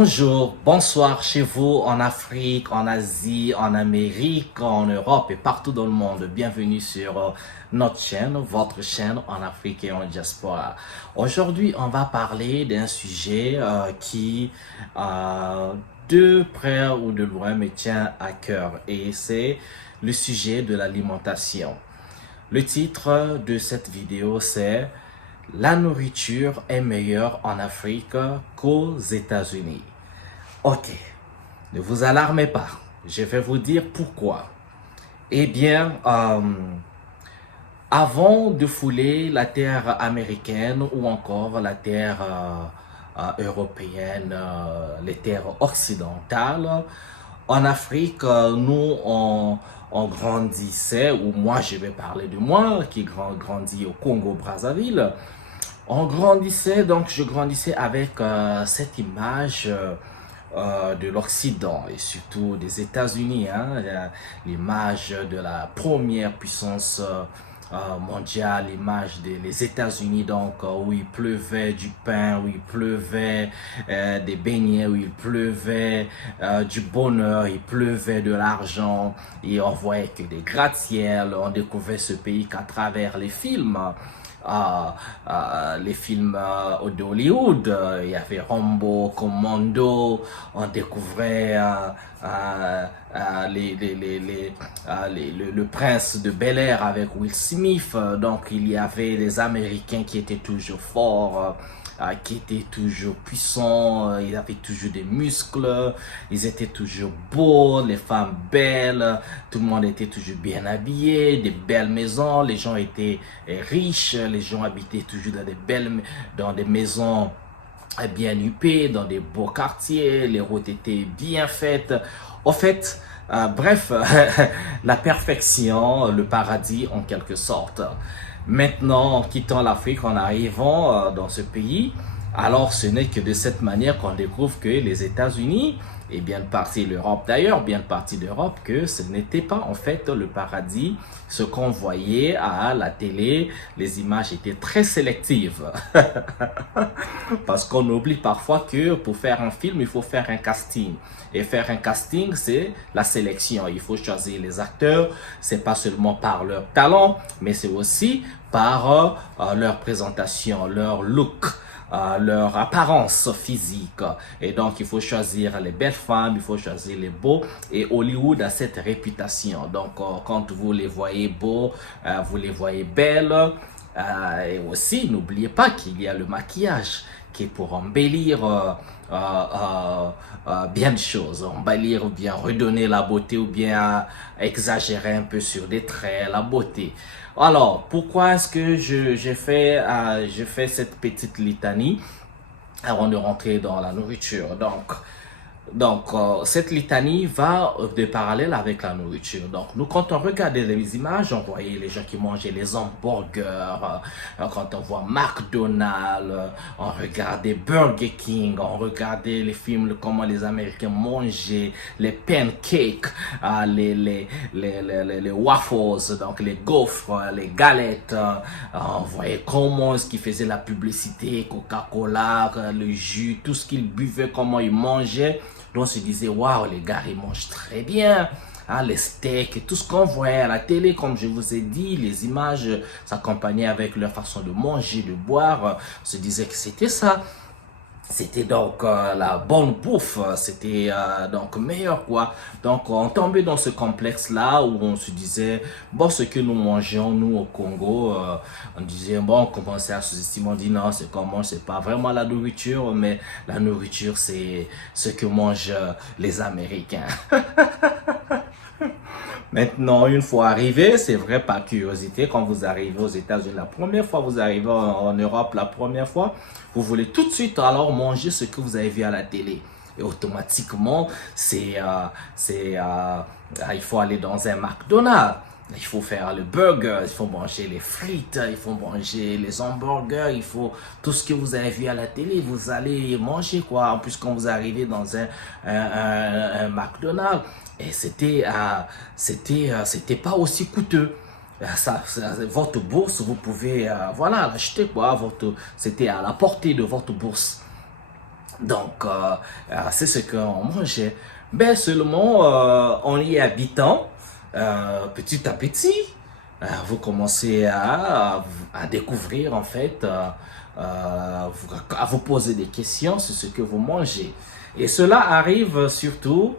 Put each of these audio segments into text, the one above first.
Bonjour, bonsoir chez vous en Afrique, en Asie, en Amérique, en Europe et partout dans le monde. Bienvenue sur notre chaîne, votre chaîne en Afrique et en diaspora. Aujourd'hui, on va parler d'un sujet qui, de près ou de loin, me tient à cœur et c'est le sujet de l'alimentation. Le titre de cette vidéo, c'est la nourriture est meilleure en Afrique qu'aux États-Unis. Ok, ne vous alarmez pas, je vais vous dire pourquoi. Eh bien, avant de fouler la terre américaine ou encore la terre européenne, les terres occidentales, en Afrique, nous, on grandissait, ou moi je vais parler de moi qui grandis au Congo-Brazzaville. On grandissait, donc je grandissais avec cette image de l'Occident et surtout des États-Unis, hein, l'image de la première puissance mondiale, l'image des États-Unis, donc où il pleuvait du pain, où il pleuvait des beignets, où il pleuvait du bonheur, il pleuvait de l'argent et on voyait que des gratte-ciel. On découvrait ce pays qu'à travers les films. Les films de Hollywood, il y avait Rambo, Commando, on découvrait le prince de Bel-Air avec Will Smith, donc il y avait les Américains qui étaient toujours forts, qui étaient toujours puissants, ils avaient toujours des muscles, ils étaient toujours beaux, les femmes belles, tout le monde était toujours bien habillé, des belles maisons, les gens étaient riches, les gens habitaient toujours dans des maisons bien huppées, dans des beaux quartiers, les routes étaient bien faites. En fait, bref, la perfection, le paradis en quelque sorte. Maintenant, en quittant l'Afrique, en arrivant dans ce pays, alors ce n'est que de cette manière qu'on découvre que les États-Unis, et bien de partie l'Europe d'ailleurs, bien de partie d'Europe, que ce n'était pas en fait le paradis, ce qu'on voyait à la télé, les images étaient très sélectives. Parce qu'on oublie parfois que pour faire un film, il faut faire un casting. Et faire un casting, c'est la sélection. Il faut choisir les acteurs, c'est pas seulement par leur talent, mais c'est aussi par leur présentation, leur look. Leur apparence physique. Et donc, il faut choisir les belles femmes, il faut choisir les beaux. Et Hollywood a cette réputation. Donc, quand vous les voyez beaux, vous les voyez belles. Et aussi, n'oubliez pas qu'il y a le maquillage qui est pour embellir bien de choses, embellir ou bien redonner la beauté ou bien exagérer un peu sur des traits, la beauté. Alors, pourquoi est-ce que je fais cette petite litanie avant de rentrer dans la nourriture? Donc, cette litanie va de parallèle avec la nourriture. Donc, nous, quand on regardait les images, on voyait les gens qui mangeaient les hamburgers. Quand on voit McDonald's, on regardait Burger King, on regardait les films, comment les Américains mangeaient, les pancakes, les waffles, donc les gaufres, les galettes. On voyait comment est-ce qu'ils faisaient la publicité, Coca-Cola, le jus, tout ce qu'ils buvaient, comment ils mangeaient. Donc on se disait, waouh, les gars, ils mangent très bien. Hein, les steaks, tout ce qu'on voyait à la télé, comme je vous ai dit, les images s'accompagnaient avec leur façon de manger, de boire. On se disait que c'était ça. C'était donc la bonne bouffe, c'était donc meilleur quoi. Donc on tombait dans ce complexe là où on se disait, bon ce que nous mangeons nous au Congo, on disait bon on commençait à sous-estimer, on dit non ce qu'on mange c'est pas vraiment la nourriture, mais la nourriture c'est ce que mangent les Américains. Maintenant, une fois arrivé, c'est vrai par curiosité, quand vous arrivez aux États-Unis la première fois, vous arrivez en Europe la première fois, vous voulez tout de suite alors manger ce que vous avez vu à la télé. Et automatiquement, il faut aller dans un McDonald's. Il faut faire le burger, il faut manger les frites, il faut manger les hamburgers, il faut tout ce que vous avez vu à la télé, vous allez manger quoi. En plus, quand vous arrivez dans un McDonald's, et c'était pas aussi coûteux. Votre bourse, vous pouvez voilà l'acheter quoi. C'était à la portée de votre bourse. Donc, c'est ce qu'on mangeait. Ben seulement, en y habitant, petit à petit, vous commencez à découvrir en fait, à vous poser des questions sur ce que vous mangez. Et cela arrive surtout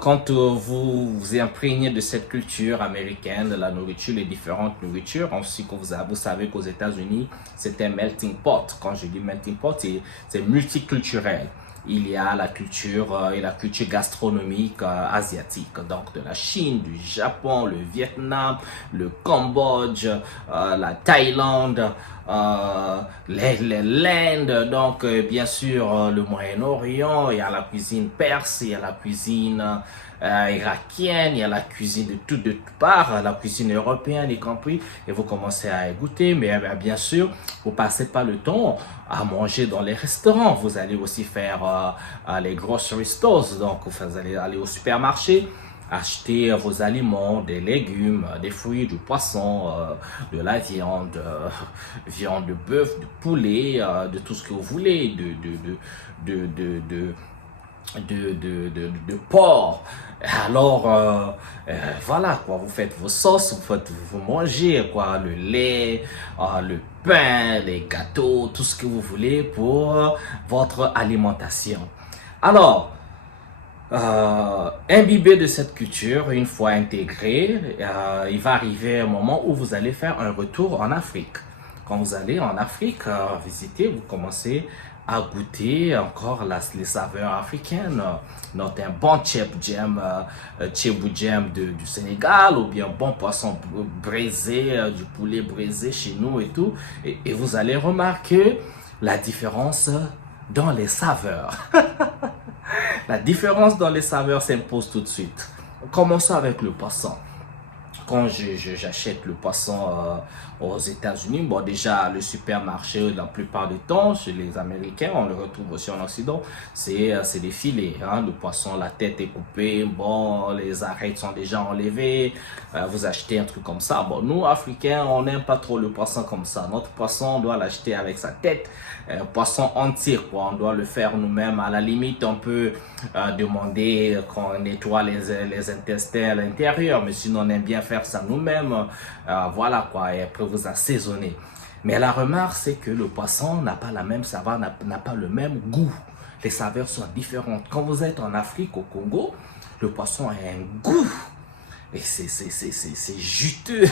quand vous vous imprégnez de cette culture américaine, de la nourriture, les différentes nourritures, ainsi que vous savez qu'aux États-Unis, c'est un melting pot. Quand je dis melting pot, c'est multiculturel. Il y a la culture et la culture gastronomique asiatique, donc de la Chine, du Japon, le Vietnam, le Cambodge, la Thaïlande, l'Inde, donc bien sûr le Moyen-Orient, il y a la cuisine perse, il y a la cuisine irakienne, il y a la cuisine de toutes parts, la cuisine européenne y compris, et vous commencez à y goûter, mais bien sûr, vous passez pas le temps à manger dans les restaurants, vous allez aussi faire les grocery stores, donc vous allez aller au supermarché, acheter vos aliments, des légumes, des fruits, du poisson, de la viande, viande de bœuf, de poulet, de tout ce que vous voulez, de porc. Alors, voilà, quoi, vous faites vos sauces, vous mangez, quoi, le lait, le pain, les gâteaux, tout ce que vous voulez pour votre alimentation. Alors, imbibé de cette culture, une fois intégré, il va arriver un moment où vous allez faire un retour en Afrique. Quand vous allez en Afrique visiter, vous commencez à goûter encore les saveurs africaines. Donc un bon tchébou djem du Sénégal, ou bien un bon poisson braisé, du poulet braisé chez nous et tout. Et vous allez remarquer la différence dans les saveurs. La différence dans les saveurs s'impose tout de suite. Commençons avec le poisson. Quand j'achète le poisson aux États-Unis, bon déjà le supermarché la plupart du temps chez les Américains, on le retrouve aussi en Occident, c'est des filets, hein, le poisson, la tête est coupée, bon les arêtes sont déjà enlevées, vous achetez un truc comme ça. Bon nous Africains on n'aime pas trop le poisson comme ça, notre poisson on doit l'acheter avec sa tête, un poisson entier quoi, on doit le faire nous-mêmes. À la limite on peut demander qu'on nettoie les intestins à l'intérieur, mais sinon on aime bien faire ça nous-mêmes, voilà quoi, et après vous assaisonnez. Mais la remarque c'est que le poisson n'a pas la même saveur, n'a pas le même goût, les saveurs sont différentes. Quand vous êtes en Afrique, au Congo, le poisson a un goût et c'est juteux,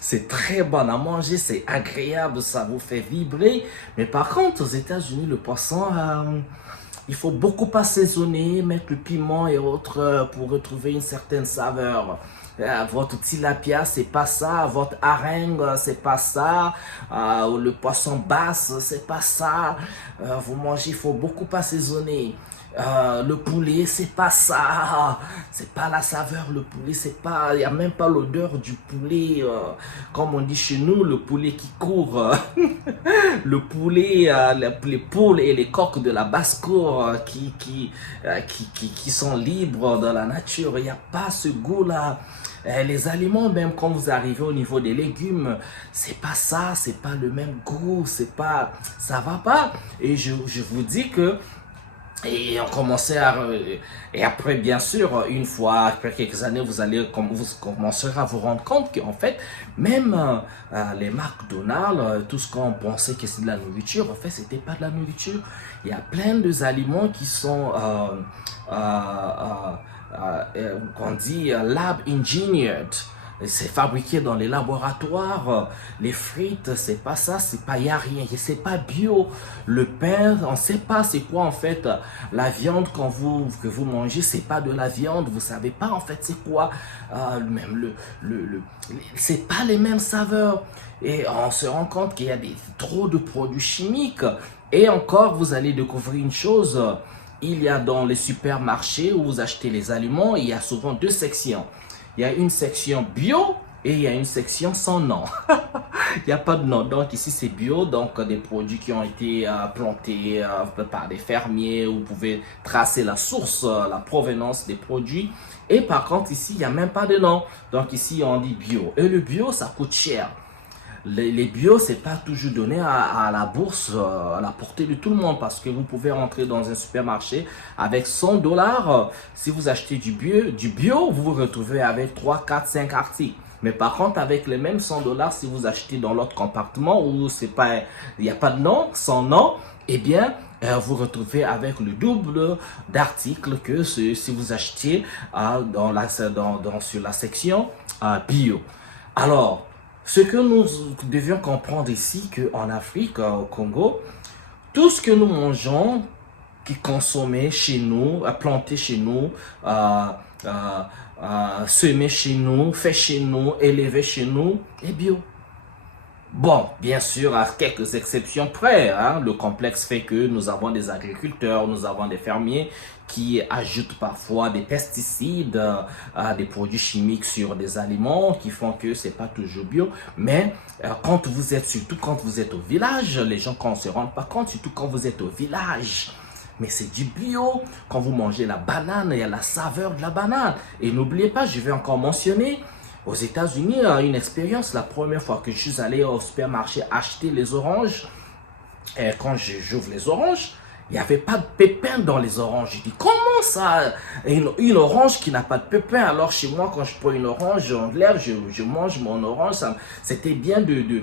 c'est très bon à manger, c'est agréable, ça vous fait vibrer. Mais par contre aux États-Unis le poisson il faut beaucoup assaisonner, mettre le piment et autres pour retrouver une certaine saveur. Votre tilapia, c'est pas ça. Votre hareng, c'est pas ça. Le poisson basse, c'est pas ça. Vous mangez, il faut beaucoup assaisonner. Le poulet, c'est pas ça. C'est pas la saveur, le poulet, c'est pas. Il n'y a même pas l'odeur du poulet. Comme on dit chez nous, le poulet qui court. Le poulet, les poules et les coqs de la basse-cour qui sont libres dans la nature. Il n'y a pas ce goût-là. Les aliments, même quand vous arrivez au niveau des légumes, c'est pas ça, c'est pas le même goût, c'est pas, ça va pas. Et je vous dis que et on commençait et après bien sûr une fois après quelques années vous commencerez à vous rendre compte qu'en fait même les McDonald's, tout ce qu'on pensait que c'est de la nourriture, en fait c'était pas de la nourriture. Il y a plein d'aliments qui sont qu'on dit lab engineered. C'est fabriqué dans les laboratoires. Les frites, c'est pas ça, c'est pas, y a rien, c'est pas bio. Le pain, on sait pas c'est quoi en fait. La viande que vous mangez, c'est pas de la viande. Vous savez pas en fait c'est quoi. Même c'est pas les mêmes saveurs. Et on se rend compte qu'il y a trop de produits chimiques. Et encore, vous allez découvrir une chose. Il y a dans les supermarchés où vous achetez les aliments, il y a souvent deux sections. Il y a une section bio et il y a une section sans nom. Il n'y a pas de nom. Donc ici c'est bio, donc des produits qui ont été plantés par des fermiers. Vous pouvez tracer la source, la provenance des produits. Et par contre ici il n'y a même pas de nom. Donc ici on dit bio. Et le bio ça coûte cher. les bio, c'est pas toujours donné à la bourse, à la portée de tout le monde, parce que vous pouvez rentrer dans un supermarché avec 100 dollars. Si vous achetez du bio, vous vous retrouvez avec 3, 4, 5 articles. Mais par contre, avec les mêmes 100 dollars, si vous achetez dans l'autre compartiment où c'est pas, il n'y a pas de nom, sans nom, eh bien, vous retrouvez avec le double d'articles que si vous achetiez sur la section bio. Alors, ce que nous devions comprendre ici, qu'en Afrique, au Congo, tout ce que nous mangeons, qui est consommé chez nous, planté chez nous, semé chez nous, fait chez nous, élevé chez nous, est bio. Bon, bien sûr, à quelques exceptions près, hein, le complexe fait que nous avons des agriculteurs, nous avons des fermiers qui ajoutent parfois des pesticides, des produits chimiques sur des aliments qui font que c'est pas toujours bio. Mais surtout quand vous êtes au village, les gens ne se rendent pas compte, surtout quand vous êtes au village. Mais c'est du bio. Quand vous mangez la banane, il y a la saveur de la banane. Et n'oubliez pas, je vais encore mentionner, aux États-Unis, une expérience, la première fois que je suis allé au supermarché acheter les oranges, et quand j'ouvre les oranges, il n'y avait pas de pépins dans les oranges. Je dis, comment ça? Une orange qui n'a pas de pépins. Alors chez moi, quand je prends une orange, en l'air, je mange mon orange. C'était bien de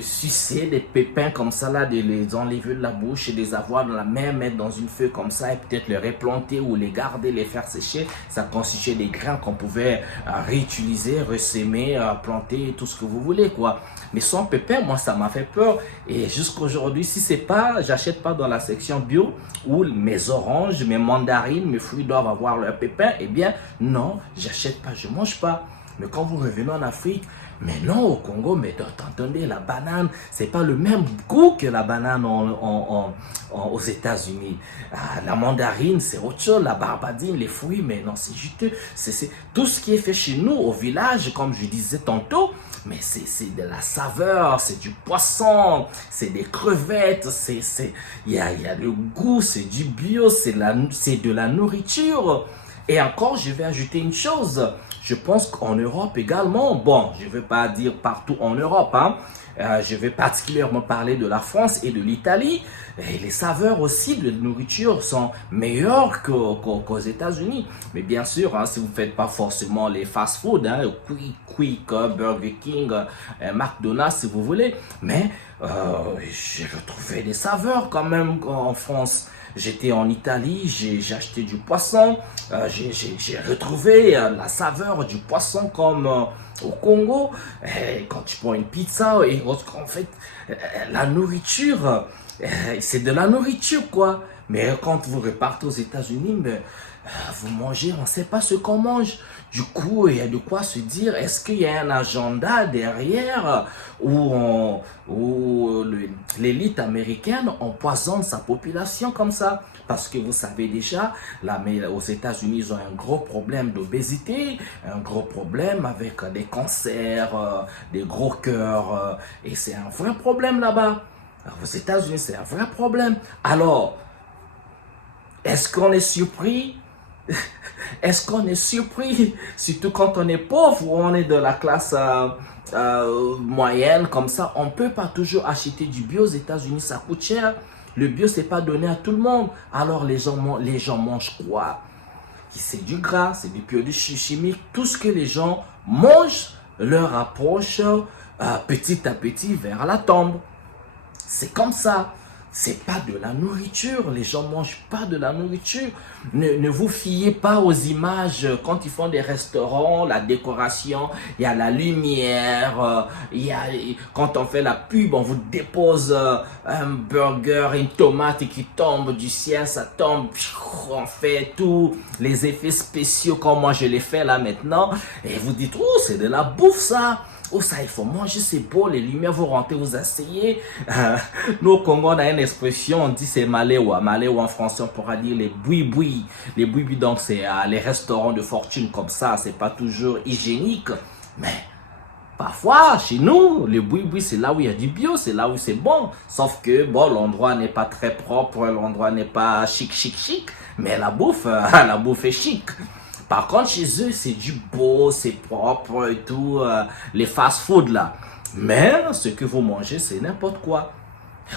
sucer des pépins comme ça, là, de les enlever de la bouche et de les avoir dans la main, mettre dans une feuille comme ça et peut-être les replanter ou les garder, les faire sécher. Ça constituait des grains qu'on pouvait réutiliser, ressemer, planter, tout ce que vous voulez, quoi. Mais sans pépins, moi, ça m'a fait peur. Et jusqu'aujourd'hui, si c'est pas, j'achète pas dans la section bio où mes oranges, mes mandarines, mes fruits doivent avoir leurs pépins, eh bien, non, j'achète pas, je mange pas. Mais quand vous revenez en Afrique, mais non, au Congo, mais attendez, la banane, c'est pas le même goût que la banane aux États-Unis. La mandarine, c'est autre chose, la barbadine, les fruits, mais non, c'est juteux. C'est tout ce qui est fait chez nous, au village, comme je disais tantôt, mais c'est de la saveur, c'est du poisson, c'est des crevettes, il y a le goût, c'est du bio, c'est de la nourriture. Et encore, je vais ajouter une chose. Je pense qu'en Europe également, bon, je ne vais pas dire partout en Europe, hein, je vais particulièrement parler de la France et de l'Italie. Et les saveurs aussi de nourriture sont meilleures qu'aux États-Unis. Mais bien sûr, hein, si vous ne faites pas forcément les fast-food, hein, Quick, Burger King, McDonald's si vous voulez, mais j'ai retrouvé des saveurs quand même en France. J'étais en Italie, j'ai acheté du poisson, j'ai retrouvé la saveur du poisson comme au Congo. Et quand tu prends une pizza, et en fait, la nourriture, c'est de la nourriture quoi. Mais quand vous repartez aux États-Unis, vous mangez, on ne sait pas ce qu'on mange. Du coup, il y a de quoi se dire, est-ce qu'il y a un agenda derrière où l'élite américaine empoisonne sa population comme ça? Parce que vous savez déjà, aux États-Unis, ils ont un gros problème d'obésité, un gros problème avec des cancers, des gros cœurs, et c'est un vrai problème là-bas. Aux États-Unis, c'est un vrai problème. Alors, est-ce qu'on est surpris? Est-ce qu'on est surpris, surtout quand on est pauvre ou on est de la classe moyenne comme ça, on ne peut pas toujours acheter du bio aux États-Unis, ça coûte cher. Le bio, c'est pas donné à tout le monde. Alors les gens mangent quoi? C'est du gras, c'est du produit chimique. Tout ce que les gens mangent leur approche petit à petit vers la tombe. C'est comme ça. C'est pas de la nourriture. Les gens mangent pas de la nourriture. Ne vous fiez pas aux images quand ils font des restaurants, la décoration, il y a la lumière, quand on fait la pub, on vous dépose un burger, une tomate qui tombe du ciel, ça tombe, on fait tous les effets spéciaux comme moi je les fais là maintenant, et vous dites, oh c'est de la bouffe ça. Oh ça, il faut manger, c'est beau, les lumières, vous rentrez, vous asseyez. Nous au Congo, on a une expression, on dit c'est maléwa. Maléwa en français, on pourra dire les boui-boui. Les boui-boui, donc c'est les restaurants de fortune comme ça, c'est pas toujours hygiénique. Mais parfois, chez nous, les boui-boui, c'est là où il y a du bio, c'est là où c'est bon. Sauf que, bon, l'endroit n'est pas très propre, l'endroit n'est pas chic. Mais la bouffe est chic. Par contre, chez eux, c'est du beau, c'est propre et tout, les fast-food là. Mais ce que vous mangez, c'est n'importe quoi.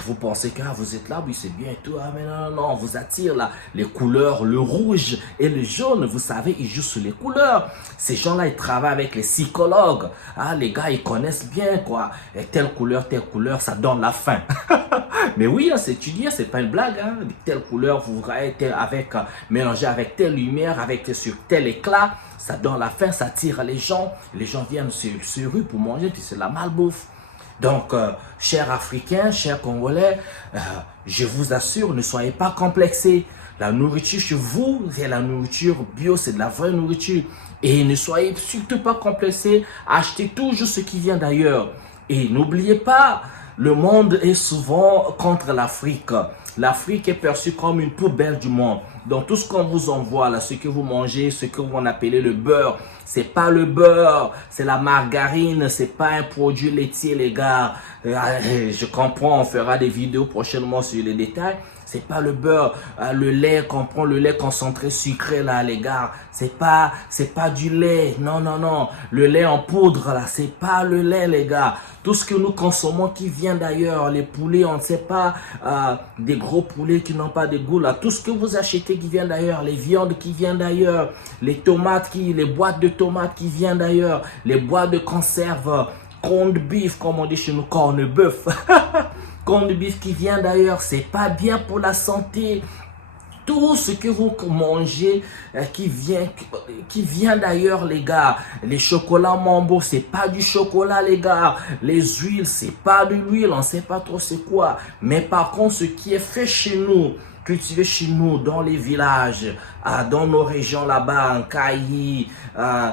Vous pensez que vous êtes là, oui, c'est bien et tout. Ah, mais non, non, non, on vous attire là. Les couleurs, le rouge et le jaune, vous savez, ils jouent sur les couleurs. Ces gens-là, ils travaillent avec les psychologues. Ah, les gars, ils connaissent bien, quoi. Et telle couleur, ça donne la faim. Mais oui, hein, c'est étudié, c'est pas une blague. Hein. Telle couleur, vous voyez, avec, mélangé avec telle lumière, avec sur tel éclat, ça donne la faim, ça attire les gens. Les gens viennent sur rue pour manger, puis c'est la malbouffe. Donc, chers Africains, chers Congolais, je vous assure, ne soyez pas complexés. La nourriture chez vous, c'est la nourriture bio, c'est de la vraie nourriture. Et ne soyez surtout pas complexés. Achetez toujours ce qui vient d'ailleurs. Et n'oubliez pas, le monde est souvent contre l'Afrique. L'Afrique est perçue comme une poubelle du monde. Donc tout ce qu'on vous envoie, là, ce que vous mangez, ce que vous appelez le beurre, c'est pas le beurre, c'est la margarine, c'est pas un produit laitier, les gars. Je comprends, on fera des vidéos prochainement sur les détails. C'est pas le beurre, le lait qu'on prend, le lait concentré sucré là, les gars. C'est pas du lait. Non, non, non. Le lait en poudre là, c'est pas le lait, les gars. Tout ce que nous consommons qui vient d'ailleurs, les poulets, on ne sait pas, des gros poulets qui n'ont pas de goût là. Tout ce que vous achetez qui vient d'ailleurs, les viandes qui viennent d'ailleurs, les tomates les boîtes de tomates qui viennent d'ailleurs, les boîtes de conserve, corned beef comme on dit chez nous, corned bœuf. Corned beef qui vient d'ailleurs, c'est pas bien pour la santé. Tout ce que vous mangez qui vient d'ailleurs, les gars. Les chocolats Mambo, c'est pas du chocolat, les gars. Les huiles, c'est pas de l'huile, on sait pas trop c'est quoi. Mais par contre, ce qui est fait chez nous, cultivé chez nous, dans les villages, dans nos régions là-bas, en Kayi, dans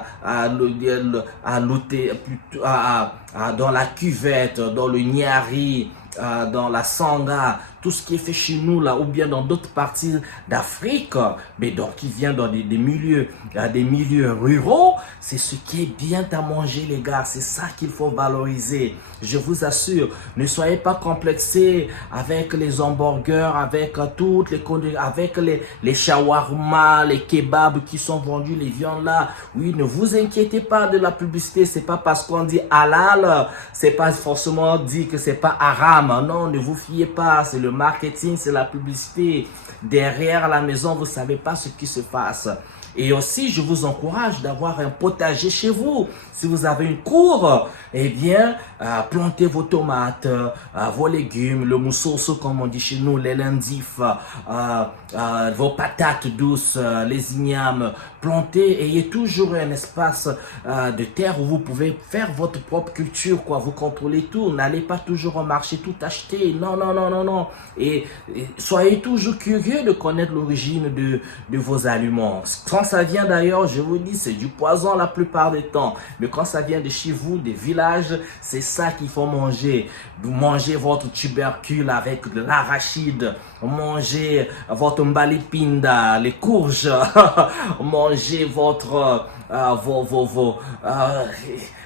la cuvette, dans le Niari, dans la Sangha, tout ce qui est fait chez nous là, ou bien dans d'autres parties d'Afrique, mais donc qui vient dans des milieux ruraux, c'est ce qui est bien à manger, les gars. C'est ça qu'il faut valoriser. Je vous assure, ne soyez pas complexés avec les hamburgers, avec toutes avec les shawarma, les kebabs qui sont vendus, les viandes là. Oui, ne vous inquiétez pas de la publicité. C'est pas parce qu'on dit halal, c'est pas forcément dit que c'est pas haram. Non, ne vous fiez pas. C'est le marketing, c'est la publicité. Derrière la maison, vous savez pas ce qui se passe. Et aussi, je vous encourage d'avoir un potager chez vous. Si vous avez une cour, eh bien, plantez vos tomates, vos légumes, le moussoso, comme on dit chez nous, les lendifs, vos patates douces, les ignames. Plantez, ayez toujours un espace de terre où vous pouvez faire votre propre culture, quoi. Vous contrôlez tout. N'allez pas toujours au marché tout acheter. Non, non, non, non, non. Et soyez toujours curieux de connaître l'origine de vos aliments. Quand ça vient d'ailleurs, je vous dis, c'est du poison la plupart du temps. Mais quand ça vient de chez vous, des villages, c'est ça qu'il faut manger. Vous mangez votre tubercule avec de l'arachide. Mangez votre mbalipinda, les courges. Mangez votre...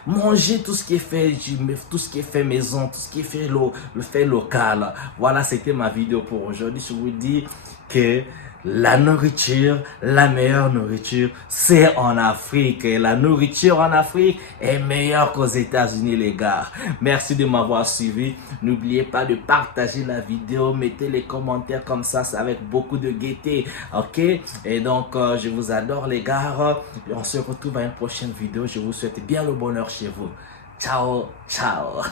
mangez tout ce qui est fait maison, tout ce qui est fait local. Voilà, c'était ma vidéo pour aujourd'hui. Je vous dis que la nourriture, la meilleure nourriture, c'est en Afrique. Et la nourriture en Afrique est meilleure qu'aux États-Unis, les gars. Merci de m'avoir suivi. N'oubliez pas de partager la vidéo. Mettez les commentaires comme ça, c'est avec beaucoup de gaieté. Ok? Et donc, je vous adore, les gars. On se retrouve à une prochaine vidéo. Je vous souhaite bien le bonheur chez vous. Ciao, ciao.